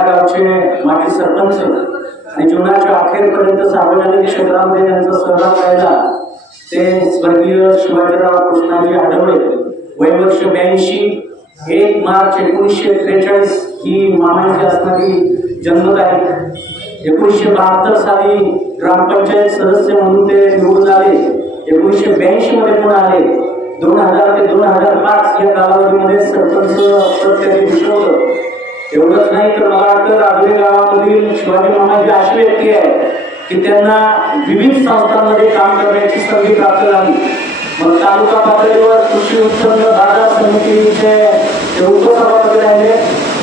या गावचे माजी सरपंच आणि जीवनाच्या अखेरपर्यंत सार्वजनिक क्षेत्रामध्ये त्यांचा सहभाग राहिला ते स्वर्गीय शिवाजीराव कृष्णाजी आढळले, वय वर्ष 82, 1 मार्च 1943 ही मामांची असणारी जन्मतारीख. 1972 साली ग्रामपंचायत सदस्य म्हणून ते निवडून आले. 1982 मध्ये पण आले. 2000 ते 2005 या कालावधीमध्ये सरपंच पद त्यांनी भूषवलं. एवढंच नाही तर मला वाटतं राजुरी गावामधील शिवाजी मामाजी अशी व्यक्ती आहे की त्यांना विविध संस्थांमध्ये काम करण्याची संधी प्राप्त झाली. मग तालुका पातळीवर कृषी उत्पन्न बाजार समितीचे उपसभापती राहिले.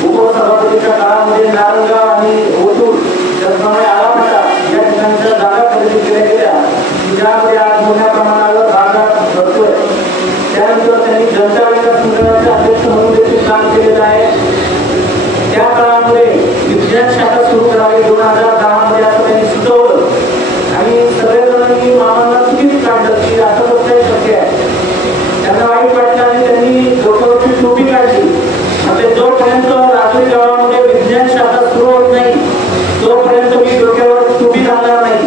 उपसभापतीच्या काळामध्ये नारंगाव आणि ओतूर त्याचप्रमाणे आलापटा या ठिकाणच्या जागा खरेदी केल्या गेल्या, ज्यामध्ये आज मोठ्या प्रमाणावर बाजार भरतोय. त्यानंतर त्यांनी जनता विकास मंडळाचे अध्यक्ष म्हणून देखील काम केलेलं आहे. त्या काळामध्ये विज्ञान शाखा सुरू करावी 2010 मध्ये असं त्यांनी सुचवलं आणि सगळेजणांनी मामांना चुकीच काढलं की असं कसं शक्य आहे. त्यांना वाईट वाटलं आणि त्यांनी डोक्यावरची टोपी काढली. म्हणजे जोपर्यंत राजुरी गावामध्ये विज्ञान शाखा सुरू होत नाही तोपर्यंत मी डोक्यावर टोपी घालणार नाही.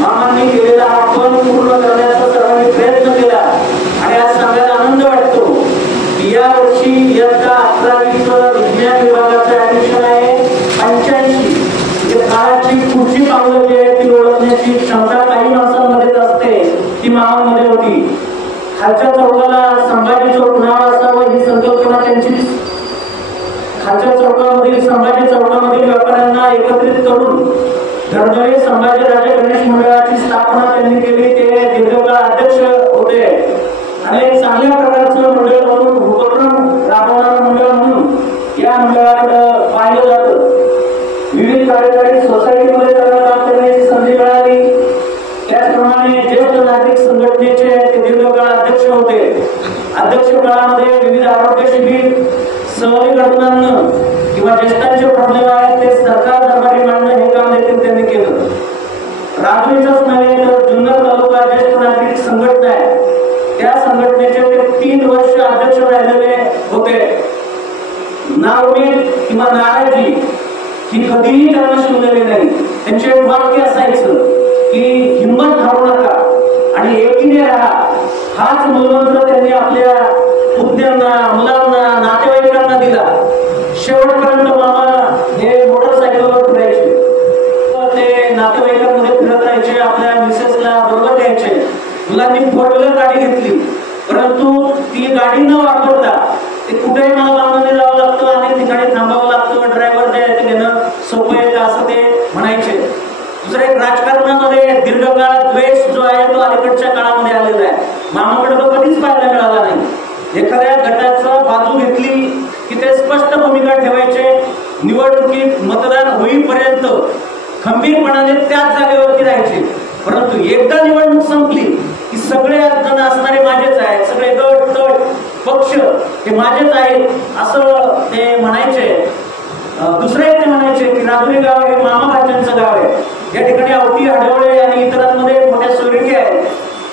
मामांनी केलेला हा पण पूर्ण करण्याचा सर्वांनी प्रयत्न केला आणि आज सांगायला आनंद वाटतो की या वर्षी इयत्ता 11वीचं विज्ञान विभागाचं ऍडमिशन आहे 85. काळाची पुढची पावलं जी आहे ती ओळखण्याची क्षमता काही माणसांमध्येच असते, ती मामांमध्ये होती. खालच्या चौकाला संभाजी चौक नाव असावं ही संकल्पना त्यांचीच. खालच्या चौकामधील संभाजी चौकामधील व्यापाऱ्यांना एकत्रित करून धडधडे संभाजीराजे गणेश मंडळाची स्थापना त्यांनी केली. ते दीर्घकाळ अध्यक्ष होते आणि एक चांगल्या प्रकारचं मंडळ म्हणून उपक्रम राबवणारं मंडळ म्हणून या मंडळाकडे पाहिलं जातं. विविध कार्यकारी सोसायटीमध्ये त्यांना काम करण्याची संधी मिळाली. त्याचप्रमाणे ज्येष्ठ नागरिक संघटनेचे ते दीर्घकाळ अध्यक्ष होते. अध्यक्ष काळामध्ये विविध आरोग्य शिबिर, सहलीकरणांना किंवा ज्येष्ठांचे प्रॉब्लेम आहेत ते सरकार दरबारी मांडणं हे काम देखील त्यांनी केलं. राजुरीचाच नव्हे तर जुन्नर तालुका ज्येष्ठ नागरिक संघटना आहे, त्या संघटनेचे ते 3 वर्ष अध्यक्ष राहिलेले होते. नाउमेद किंवा नाराजी ही कधीही त्यांना शिवलेली नाही. त्यांचे एक वाक्य असायचं की हिंमत हारू नका आणि एकीने राहा. हाच मूलमंत्र त्यांनी आपल्या पुतण्यांना, मुलांना, नातेवाईकांना दिला. शेवटपर्यंत मामा हे मोटरसायकलवर फिरायचे, ते नातेवाईकांमध्ये फिरत राहायचे, आपल्या मिसेसला बरोबर द्यायचे. मुलांनी 4 व्हीलर गाडी घेतली, परंतु ती गाडी न वापरता ते कुठेही मला लांबमध्ये जावं लागतं आणि ठिकाणी थांबावं लागतं, ड्रायव्हर ते घेणं सोपं आहे का असं ते म्हणायचे. दुसरं एक राजकारणामध्ये दीर्घकाळ द्वेष जो आहे तो अलीकडच्या काळामध्ये आलेला आहे. मामाकडे तो कधीच पाहायला मिळाला नाही. एखाद्या गटाचं बाजू घेतली की ते स्पष्ट भूमिका ठेवायचे. निवडणुकीत मतदान होईपर्यंत खंबीरपणाने त्याच जागेवरती राहायचे. परंतु एकदा निवडणूक संपली की सगळे जण असणारे माझेच आहेत, सगळे गट तट पक्ष हे माझेच आहेत असं ते म्हणायचे. दुसरे ते म्हणायचे की राजुरी गाव हे मामा भाच्यांचं गाव आहे. या ठिकाणी आवटी, आढवळे आणि इतरांमध्ये मोठ्या सोयरिके आहेत,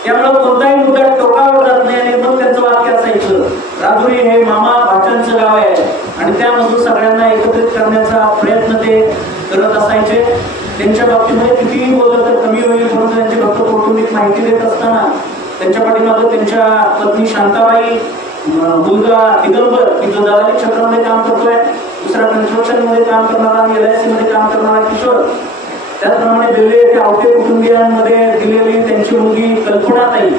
त्यामुळे कोणताही मुद्दा टोकावर जात नाही. आणि मग त्यांचं वाक्य असायचं, राजुरी हे मामा भाच्यांचं गाव आहे आणि त्यामधून सगळ्यांना एकत्रित करण्याचा प्रयत्न ते करत असायचे. त्यांच्या बाबतीमध्ये कितीही बोललं तर कमी होईल, परंतु त्यांची भक्त कौटुंबिक माहिती देत असताना त्यांच्या पाठीमागे त्यांच्या पत्नी शांताबाई, मुलगा दिगंबर की जो दलाली क्षेत्रामध्ये काम करतोय, दुसरा कन्स्ट्रक्शन मध्ये काम करणारा आणि LIC मध्ये काम करणारा किशोर, त्याचप्रमाणे दिल्ली येथे आवटे कुटुंबियांमध्ये दिलेली त्यांची मुलगी कल्पनाताई.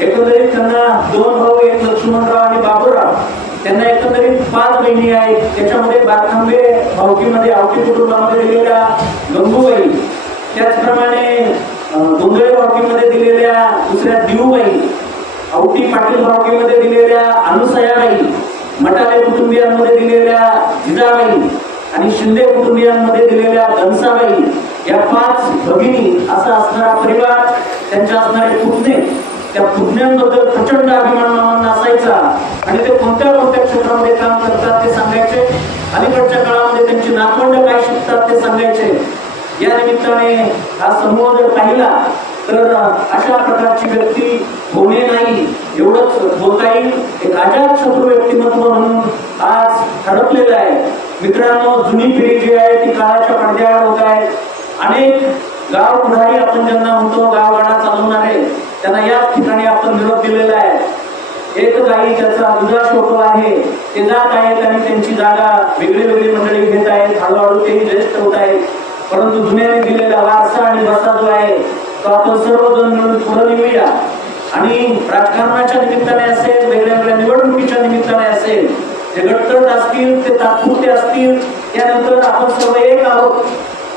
एकंदरीत त्यांना 2 भाऊ, एक लक्ष्मणराव आणि बाबूराव. त्यांना एकंदरीत 5 बहिणी आहेत. त्याच्यामध्ये बारखांबे भावकीमध्ये आवटी कुटुंबामध्ये दिलेल्या गंगूबाई, त्याचप्रमाणे गोंधळे भावकीमध्ये दिलेल्या दुसऱ्या दिवूबाई, आवटी पाटील भावकीमध्ये दिलेल्या अनुसयाबाई, मटाले कुटुंबियांमध्ये दिलेल्या जिजाबाई आणि शिंदे कुटुंबियांमध्ये दिलेल्या घनसाबाई, या 5 भगिनी असा असणारा परिवार, त्यांच्या असणारे पुतणे. त्या पुतण्यांबद्दल प्रचंड अभिमान मामांना असायचा आणि ते कोणत्या कोणत्या क्षेत्रामध्ये काम करतात ते सांगायचे. अलीकडच्या काळामध्ये त्यांची नातवंड काय शिकतात ते सांगायचे. या निमित्ताने हा समूह जर पाहिला तर अशा प्रकारची व्यक्ती होणे नाही एवढंच बोलता येईल. एक अजात शत्रू व्यक्तिमत्व म्हणून आज हडपलेलं आहे. मित्रांनो, जुनी पिढी जी आहे ती काळाच्या पडद्याआड होत आहे. अनेक गाव पुढारी आपण ज्यांना म्हणतो, गावगाडा चालवणारे, त्यांना याच ठिकाणी आपण निरोप दिलेला आहे. एक गाई त्याचा दुधाळ फोटो आहे, ते जात आहेत आणि त्यांची जागा वेगळी वेगळी मंडळी घेत आहेत. हळूहळू ते ज्येष्ठ होत आहेत. परंतु जुन्याने दिलेला वारसा आणि वसा जो आहे तो आपण सर्वजण मिळून पुढे नेऊया. आणि राजकारणाच्या निमित्ताने असेल, वेगळ्या वेगळ्या निवडणुकीच्या निमित्ताने असेल, जे गटतट असतील ते तात्पुरते असतील, त्यानंतर आपण सर्व एक आहोत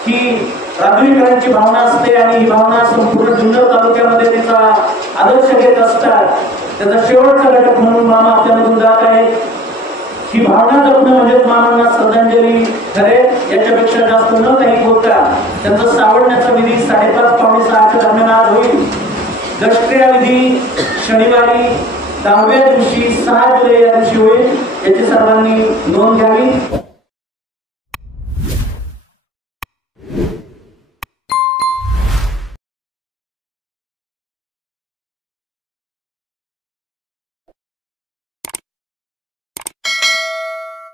ही राजूरीकरांची भावना असते. आणि ही भावना संपूर्ण जुन्नर तालुक्यामध्ये तिचा आदर्श घेत असतात. त्याचा शेवटचा घटक म्हणून मामा आपल्यामधून जात आहेत. ही भावना जपणं म्हणजेच मामांना श्रद्धांजली ठरेल. याच्यापेक्षा जास्त न काही बोलता त्यांचा सावडण्याचा विधी 5:30 पावणे 6च्या दरम्यान आज होईल. दशक्रिया विधी शनिवारी 10व्या दिवशी 6 जुलै या दिवशी होईल. याची सर्वांनी नोंद घ्यावी.